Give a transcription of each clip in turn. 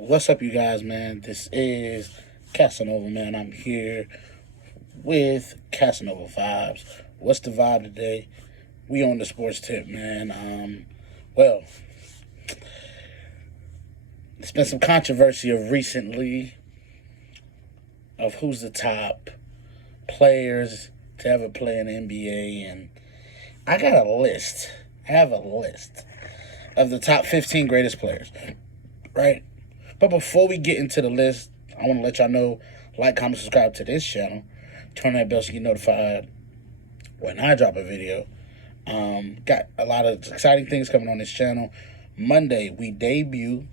What's up, you guys, man? This is Casanova, man. I'm here with Casanova Vibes. What's the vibe today? We on the sports tip, man. Well, there's been some controversy of recently of who's the top players to ever play in the NBA, and I got a list. I have a list of the top 15 greatest players, right? But before we get into the list, I want to let y'all know, like, comment, subscribe to this channel. Turn that bell so you get notified when I drop a video. Got a lot of exciting things coming on this channel. Monday, we debut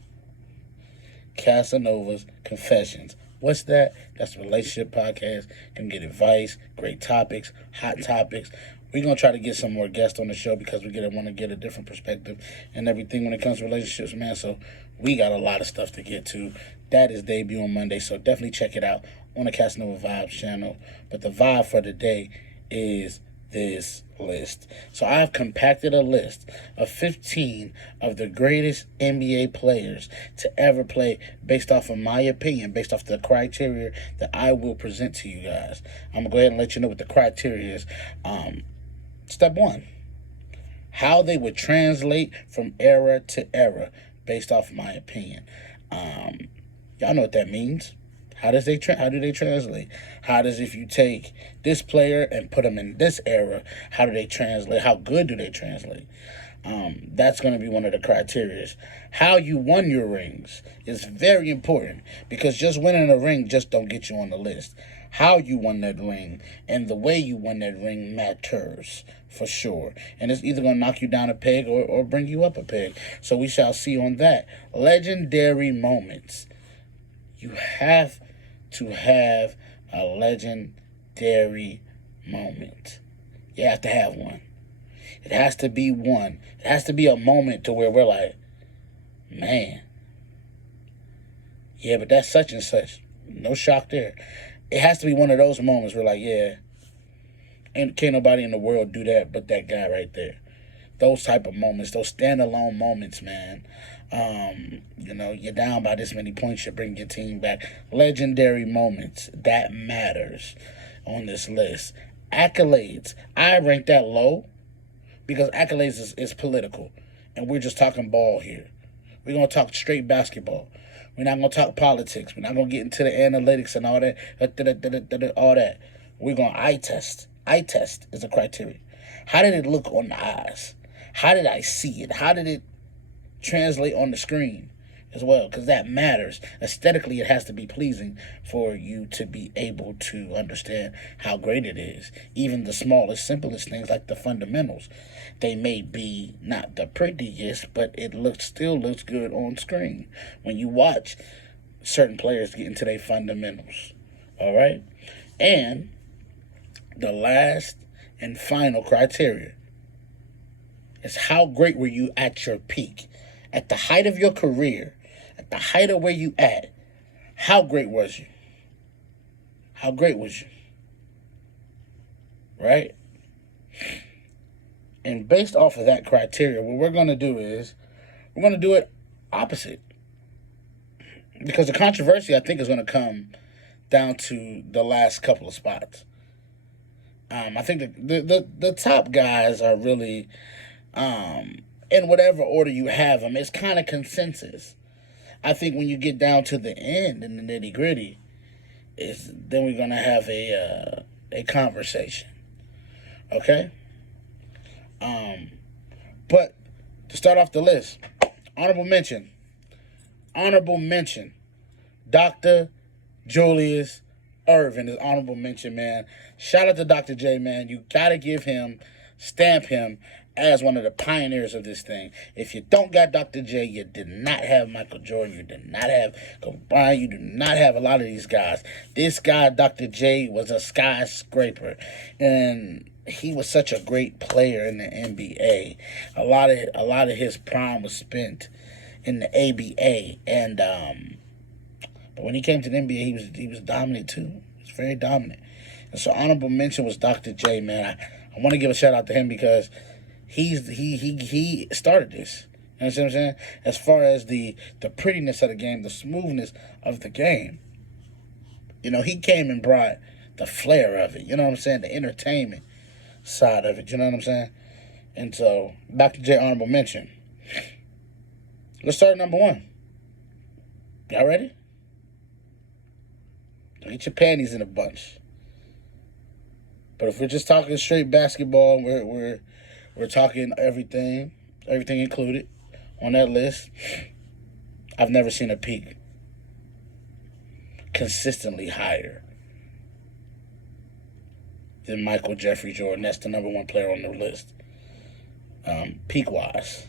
Casanova's Confessions. What's that? That's a relationship podcast. You can get advice, great topics, hot topics. We're going to try to get some more guests on the show because we want to get a different perspective and everything when it comes to relationships, man. So we got a lot of stuff to get to. That is debut on Monday, so definitely check it out on the Casanova Vibes channel. But the vibe for the day is this list. So I've compacted a list of 15 of the greatest NBA players to ever play based off of my opinion, based off the criteria that I will present to you guys. I'm going to go ahead and let you know what the criteria is. Step one, how they would translate from era to era based off my opinion. Y'all know what that means. How do they translate? How does, if you take this player and put them in this era, how do they translate? How good do they translate? That's going to be one of the criteria. How you won your rings is very important because just winning a ring just don't get you on the list. How you won that ring and the way you won that ring matters for sure. And it's either going to knock you down a peg or bring you up a peg. So we shall see on that. Legendary moments. You have to have a legendary moment. You have to have one. It has to be one. It has to be a moment to where we're like, man, yeah, but that's such and such. No shock there. It has to be one of those moments where like, yeah, and can't nobody in the world do that but that guy right there. Those type of moments, those standalone moments, man. You're down by this many points, you bring your team back. Legendary moments, that matters on this list. Accolades, I rank that low because accolades is political, and we're just talking ball here. We're going to talk straight basketball. We're not going to talk politics. We're not going to get into the analytics and all that, all that. We're going to eye test. Eye test is a criteria. How did it look on the eyes? How did I see it? How did it translate on the screen as well? Because that matters. Aesthetically, it has to be pleasing for you to be able to understand how great it is. Even the smallest, simplest things like the fundamentals. They may be not the prettiest, but it still looks good on screen when you watch certain players get into their fundamentals. All right? And the last and final criteria is how great were you at your peak? At the height of your career, at the height of where you at, how great was you? How great was you? Right? And based off of that criteria, what we're going to do is we're going to do it opposite. Because the controversy, I think, is going to come down to the last couple of spots. I think the top guys are really, in whatever order you have them, it's kind of consensus. I think when you get down to the end and the nitty gritty, then we're gonna have a conversation. Okay. But to start off the list, honorable mention, Dr. Julius Erving is honorable mention, man. Shout out to Dr. J, man. You gotta stamp him as one of the pioneers of this thing. If you don't got Dr. J, you did not have Michael Jordan. You did not have Kobe Bryant. You do not have a lot of these guys. This guy, Dr. J, was a skyscraper, and he was such a great player in the NBA. A lot of his prime was spent in the ABA, and but when he came to the NBA, he was dominant too. He was very dominant. And so honorable mention was Dr. J, man. I want to give a shout out to him because he started this. You know what I'm saying? As far as the prettiness of the game, the smoothness of the game, he came and brought the flair of it. You know what I'm saying? The entertainment side of it. You know what I'm saying? And so, back to J. Honorable Mention. Let's start at number one. Y'all ready? Get your panties in a bunch. But if we're just talking straight basketball, we're talking everything included on that list. I've never seen a peak consistently higher than Michael Jeffrey Jordan. That's the number one player on the list. Peak-wise,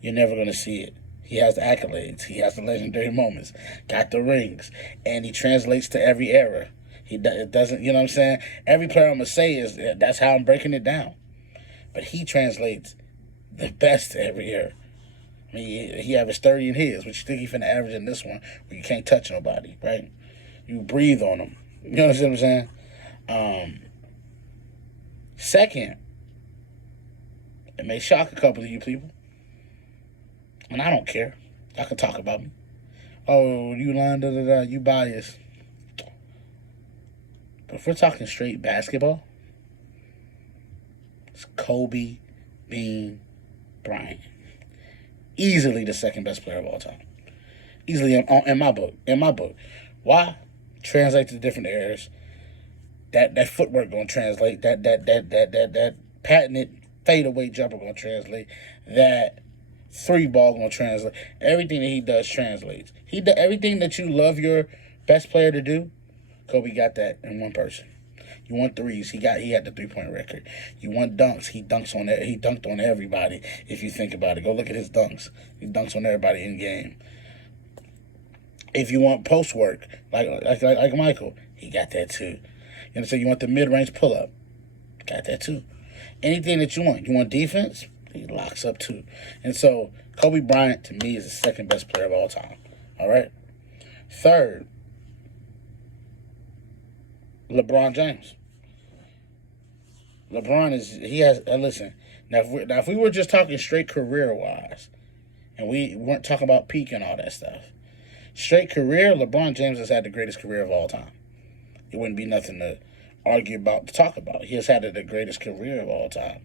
you're never going to see it. He has the accolades. He has the legendary moments. Got the rings. And he translates to every era. It doesn't, you know what I'm saying? Every player I'm going to say that's how I'm breaking it down. But he translates the best to every era. I mean, he averaged 30 in his, but you think he finna average in this one where you can't touch nobody, right? You breathe on him. You know what I'm saying? Second, it may shock a couple of you people. And I don't care. Y'all can talk about me. Oh, you lying, you biased. But if we're talking straight basketball, it's Kobe Bean Bryant. Easily the second best player of all time. Easily in my book. Why? Translate to different eras. That footwork gonna translate. That patented fadeaway jumper gonna translate. That three ball gonna translate. Everything that he does translates. Everything that you love your best player to do, Kobe got that in one person. You want threes, he had the 3-point record. You want dunks, he dunked on everybody. If you think about it, go look at his dunks. He dunks on everybody in game. If you want post work, like Michael, he got that too. You know, so you want the mid range pull up, got that too. Anything that you want defense, he locks up too. And so Kobe Bryant to me is the second best player of all time. All right. Third, LeBron James. Listen, now if we were just talking straight career-wise, and we weren't talking about peak and all that stuff, straight career, LeBron James has had the greatest career of all time. It wouldn't be nothing to argue about, to talk about. He has had the greatest career of all time.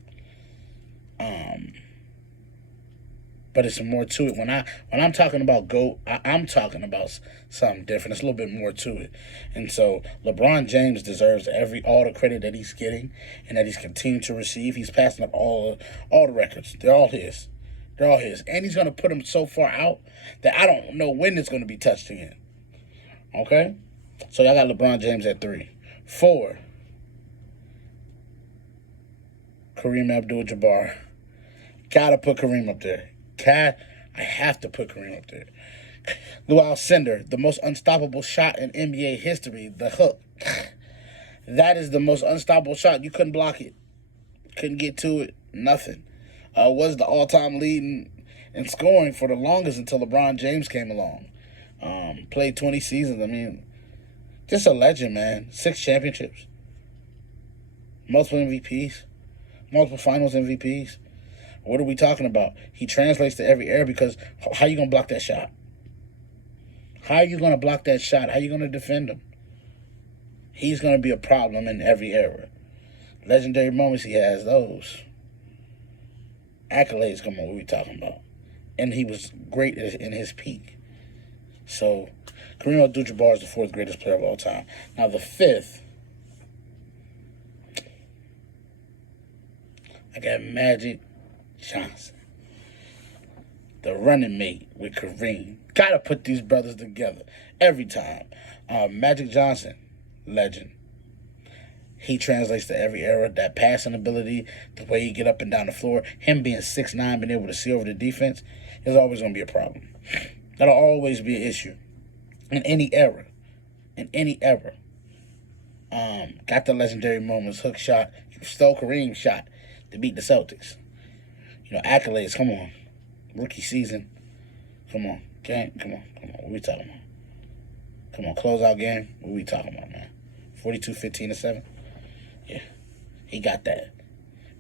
But it's more to it. When I'm talking about GOAT, I'm talking about something different. It's a little bit more to it. And so LeBron James deserves all the credit that he's getting and that he's continued to receive. He's passing up all the records. They're all his. And he's going to put them so far out that I don't know when it's going to be touched again. Okay? So y'all got LeBron James at 3. 4, Kareem Abdul-Jabbar. Gotta put Kareem up there. I have to put Kareem up there. Lou Alcindor, the most unstoppable shot in NBA history, the hook. That is the most unstoppable shot. You couldn't block it. Couldn't get to it. Nothing. Was the all-time lead in scoring for the longest until LeBron James came along. Played 20 seasons. I mean, just a legend, man. 6 championships. Multiple MVPs. Multiple finals MVPs. What are we talking about? He translates to every era because how you going to block that shot? How are you going to block that shot? How are you going to defend him? He's going to be a problem in every era. Legendary moments, he has those. Accolades, come on, what are we talking about? And he was great in his peak. So, Kareem Abdul-Jabbar is the 4th greatest player of all time. Now, the 5th, I got Magic Johnson, the running mate with Kareem. Gotta put these brothers together every time. Magic Johnson, legend. He translates to every era. That passing ability, the way he get up and down the floor, him being 6'9", being able to see over the defense, is always going to be a problem. That'll always be an issue in any era. Got the legendary moments, hook shot, stole Kareem's shot to beat the Celtics. Accolades, come on. Rookie season. Come on. Game, come on. What we talking about? Come on, closeout game. What we talking about, man? 42, 15, and 7? Yeah. He got that.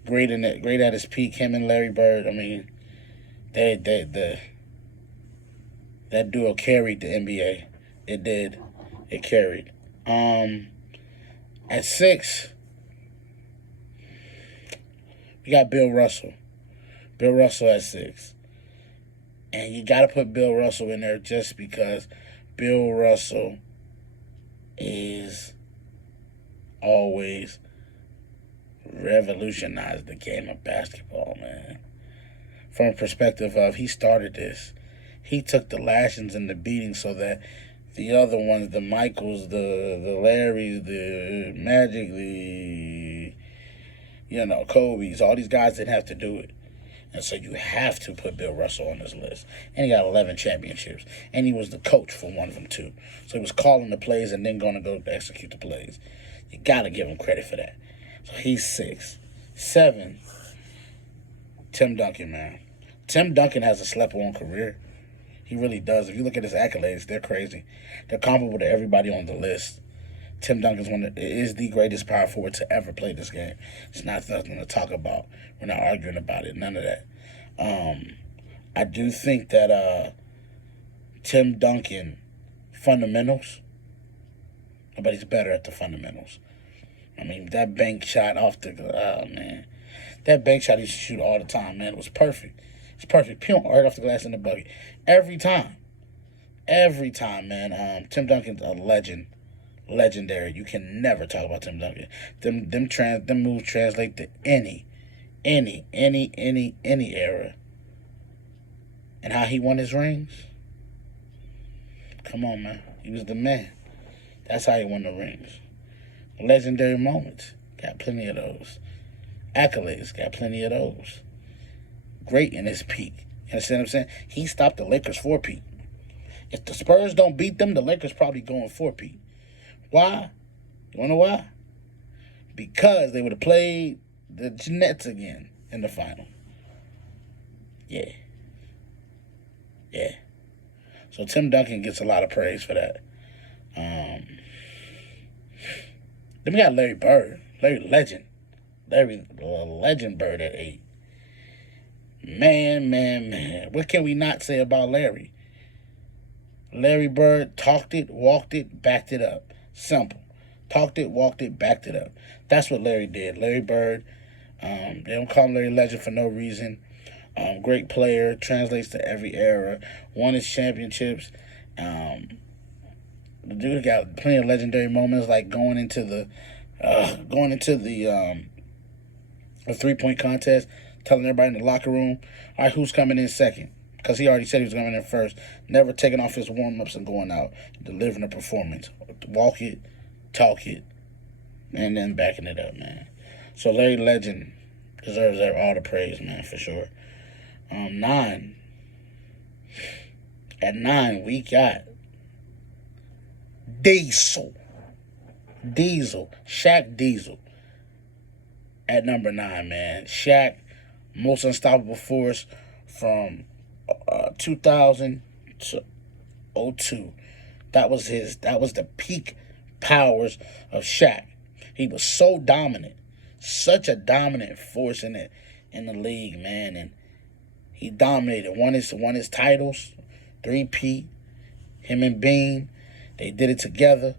Great at his peak, him and Larry Bird. I mean, That duo carried the NBA. It did. It carried. At 6, we got Bill Russell. Bill Russell at 6. And you got to put Bill Russell in there just because Bill Russell is always revolutionized the game of basketball, man. From a perspective of he started this. He took the lashings and the beatings so that the other ones, the Michaels, the Larrys, the Magic, the Kobe's, all these guys didn't have to do it. And so you have to put Bill Russell on this list. And he got 11 championships. And he was the coach for one of them, too. So he was calling the plays and then going to go execute the plays. You got to give him credit for that. So he's 6. 7, Tim Duncan, man. Tim Duncan has a slept-on career. He really does. If you look at his accolades, they're crazy. They're comparable to everybody on the list. Tim Duncan is the greatest power forward to ever play this game. It's not nothing to talk about. We're not arguing about it. None of that. I do think that Tim Duncan fundamentals, nobody's better at the fundamentals. I mean, that bank shot off the man. That bank shot he used to shoot all the time, man. It was perfect. It's perfect. Pew, right off the glass in the bucket. Every time. Every time, man. Tim Duncan's a legend. Legendary. You can never talk about Tim Duncan. Them moves translate to any era. And how he won his rings? Come on, man. He was the man. That's how he won the rings. Legendary moments. Got plenty of those. Accolades. Got plenty of those. Great in his peak. You understand what I'm saying? He stopped the Lakers 4-peat. If the Spurs don't beat them, the Lakers probably going 4-peat. Why? You want to know why? Because they would have played the Nets again in the final. Yeah. So Tim Duncan gets a lot of praise for that. Then we got Larry Bird. Larry Legend Bird at 8. Man. What can we not say about Larry? Larry Bird talked it, walked it, backed it up. Simple. Talked it, walked it, backed it up. That's what Larry did. Larry Bird, they don't call him Larry Legend for no reason. Great player, translates to every era, won his championships. The dude got plenty of legendary moments, like going into the 3-point contest, telling everybody in the locker room, all right, who's coming in second? Because he already said he was coming in first. Never taking off his warm-ups and going out, delivering a performance. Walk it, talk it, and then backing it up, man. So Larry Legend deserves all the praise, man, for sure. 9. At 9, we got Diesel. Shaq Diesel. At number 9, man. Shaq, most unstoppable force from 2000 to 2002. That was the peak powers of Shaq. He was so dominant, such a dominant force in the league, man, and he dominated. Won his titles, 3-peat. Him and Bean, they did it together.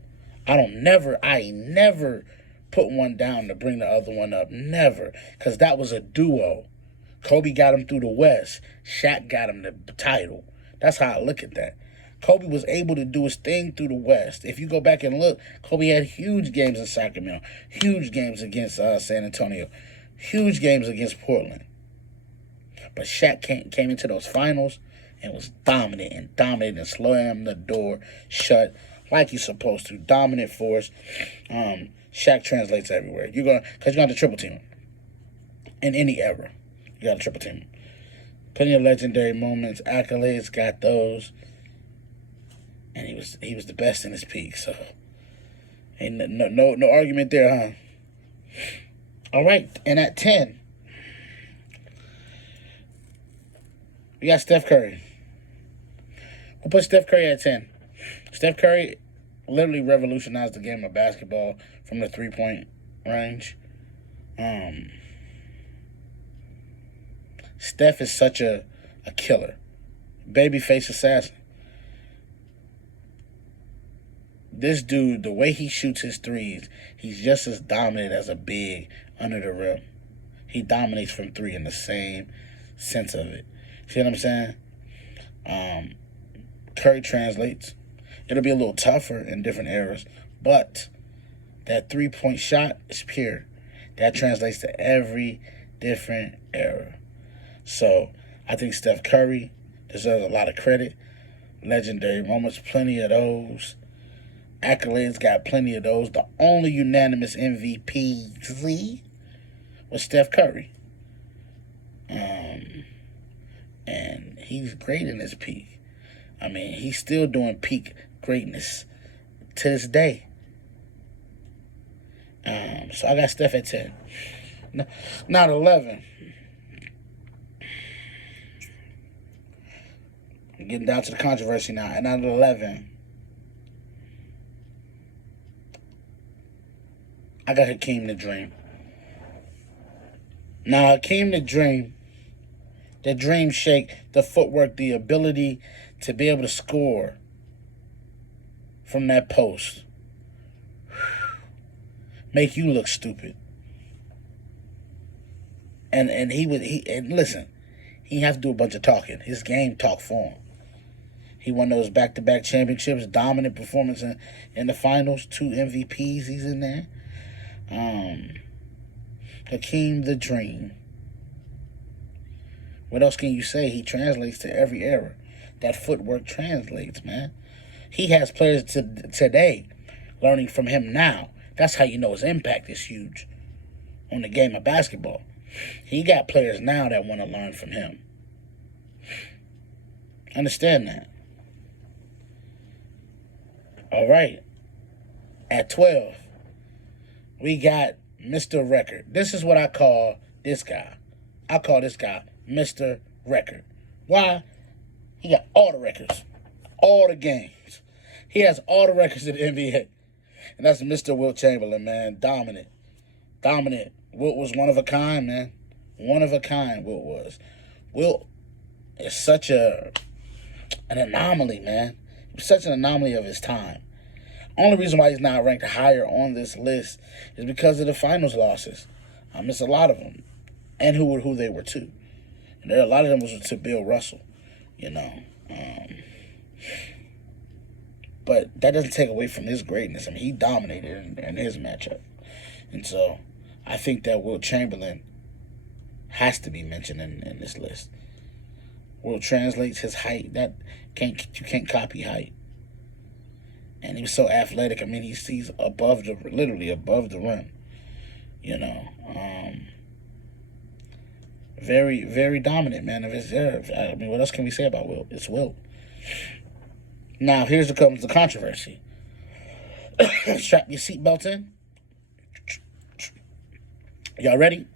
I never put one down to bring the other one up. Never. Because that was a duo. Kobe got him through the West. Shaq got him the title. That's how I look at that. Kobe was able to do his thing through the West. If you go back and look, Kobe had huge games in Sacramento, huge games against San Antonio, huge games against Portland. But Shaq came into those finals and was dominant and slammed the door shut like he's supposed to. Dominant force. Shaq translates everywhere. Because you're going to have to triple team him. In any era, you got to triple team him. Plenty of legendary moments, accolades, got those. And he was the best in his peak, so ain't no argument there, huh? All right, and at 10, we got Steph Curry. We'll put Steph Curry at 10. Steph Curry literally revolutionized the game of basketball from the 3-point range. Steph is such a a killer, babyface assassin. This dude, the way he shoots his threes, he's just as dominant as a big under the rim. He dominates from three in the same sense of it. See what I'm saying? Curry translates. It'll be a little tougher in different eras, but that 3-point shot is pure. That translates to every different era. So I think Steph Curry deserves a lot of credit. Legendary moments, plenty of those. Accolades, got plenty of those. The only unanimous MVP was Steph Curry. And he's great in his peak. I mean, he's still doing peak greatness to this day. So I got Steph at 10. Now at 11. I'm getting down to the controversy now. And at 11, I got Hakeem the Dream. Now, Hakeem the Dream, the dream shake, the footwork, the ability to be able to score from that post, make you look stupid. And listen, he have to do a bunch of talking. His game talk for him. He won those back-to-back championships, dominant performance in the finals, 2 MVPs. He's in there. Hakeem the Dream. What else can you say? He translates to every era. That footwork translates, man. He has players today learning from him now. That's how you know his impact is huge on the game of basketball. He got players now that want to learn from him. Understand that. All right. At 12, we got Mr. Record. This is what I call this guy. I call this guy Mr. Record. Why? He got all the records. All the games. He has all the records in the NBA. And that's Mr. Wilt Chamberlain, man. Dominant. Wilt was one of a kind, man. One of a kind, Wilt was. Wilt is such an anomaly, man. He was such an anomaly of his time. Only reason why he's not ranked higher on this list is because of the finals losses. It's a lot of them. And who they were too. And a lot of them was to Bill Russell, you know. But that doesn't take away from his greatness. I mean, he dominated in his matchup. And so I think that Wilt Chamberlain has to be mentioned in this list. Wilt translates his height. You can't copy height. And he was so athletic. I mean, he's literally above the rim. You know. Very, very dominant, man, of his era. I mean, what else can we say about Wilt? It's Wilt. Now, comes the controversy. Strap your seatbelts in. Y'all ready?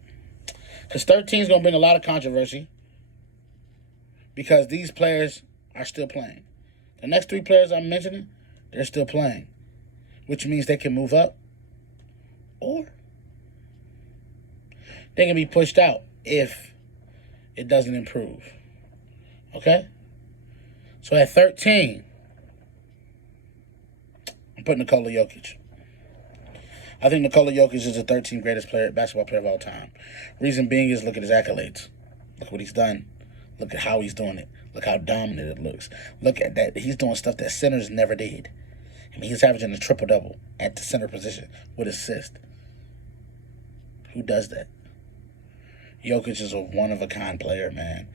Because 13 is going to bring a lot of controversy because these players are still playing. The next 3 players I'm mentioning, they're still playing, which means they can move up or they can be pushed out if it doesn't improve. Okay? So at 13, I'm putting Nikola Jokic. I think Nikola Jokic is the 13th greatest basketball player of all time. Reason being is look at his accolades. Look what he's done. Look at how he's doing it. Look how dominant it looks. Look at that. He's doing stuff that centers never did. I mean, he's averaging a triple-double at the center position with assist. Who does that? Jokic is a one-of-a-kind player, man.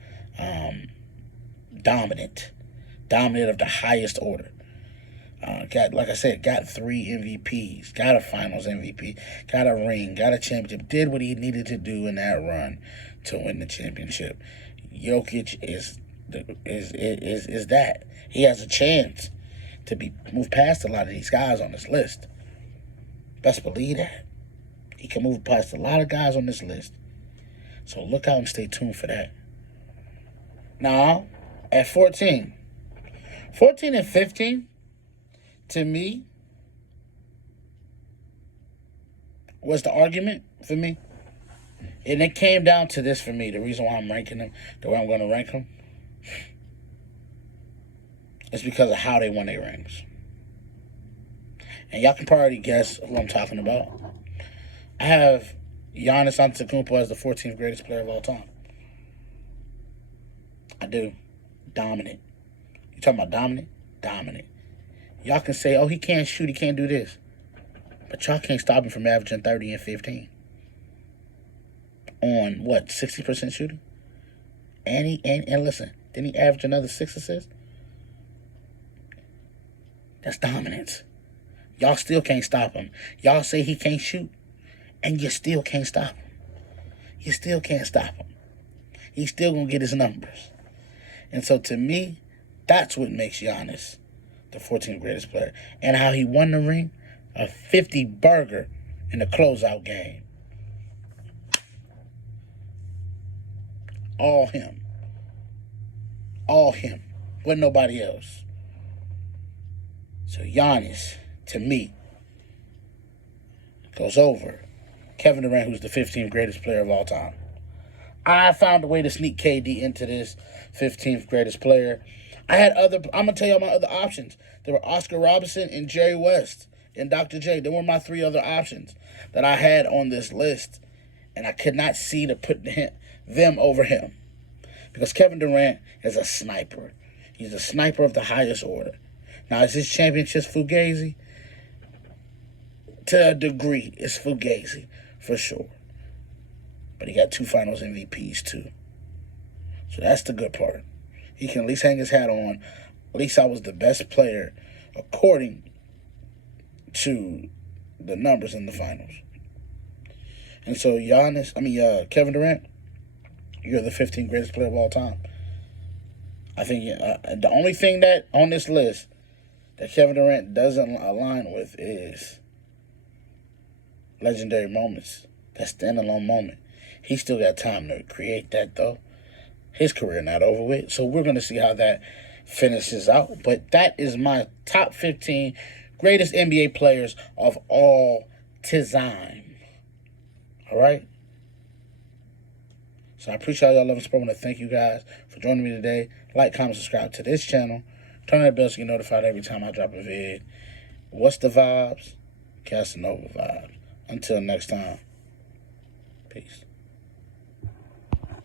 Dominant of the highest order. Like I said, got 3 MVPs, got a Finals MVP, got a ring, got a championship. Did what he needed to do in that run to win the championship. Jokic is that. He has a chance to move past a lot of these guys on this list. Best believe that. He can move past a lot of guys on this list. So look out and stay tuned for that. Now, at 14 and 15, to me, was the argument for me. And it came down to this for me, the reason why I'm ranking him, the way I'm going to rank him. It's because of how they won their rings. And y'all can probably guess who I'm talking about. I have Giannis Antetokounmpo as the 14th greatest player of all time. I do. Dominant. You talking about dominant? Dominant. Y'all can say, oh, he can't shoot, he can't do this. But y'all can't stop him from averaging 30 and 15. On what, 60% shooting? And listen, didn't he average another 6 assists? That's dominance. Y'all still can't stop him. Y'all say he can't shoot, and you still can't stop him. You still can't stop him. He's still going to get his numbers. And so to me, that's what makes Giannis the 14th greatest player. And how he won the ring, a 50 burger in the closeout game. All him. All him. Wasn't nobody else. So Giannis, to me, goes over Kevin Durant, who's the 15th greatest player of all time. I found a way to sneak KD into this 15th greatest player. I'm going to tell you all my other options. There were Oscar Robertson and Jerry West and Dr. J. They were my 3 other options that I had on this list. And I could not see to put them over him. Because Kevin Durant is a sniper. He's a sniper of the highest order. Now, is his championship fugazi? To a degree, it's fugazi, for sure. But he got 2 finals MVPs, too. So that's the good part. He can at least hang his hat on. At least I was the best player according to the numbers in the finals. And so Kevin Durant, you're the 15th greatest player of all time. I think the only thing that on this list that Kevin Durant doesn't align with is legendary moments. That standalone moment. He still got time to create that, though. His career not over with. So we're going to see how that finishes out. But that is my top 15 greatest NBA players of all time. All right? So I appreciate y'all love and support. I want to thank you guys for joining me today. Like, comment, subscribe to this channel. Turn on that bell so you get notified every time I drop a vid. What's the vibes? Casanova vibes. Until next time. Peace.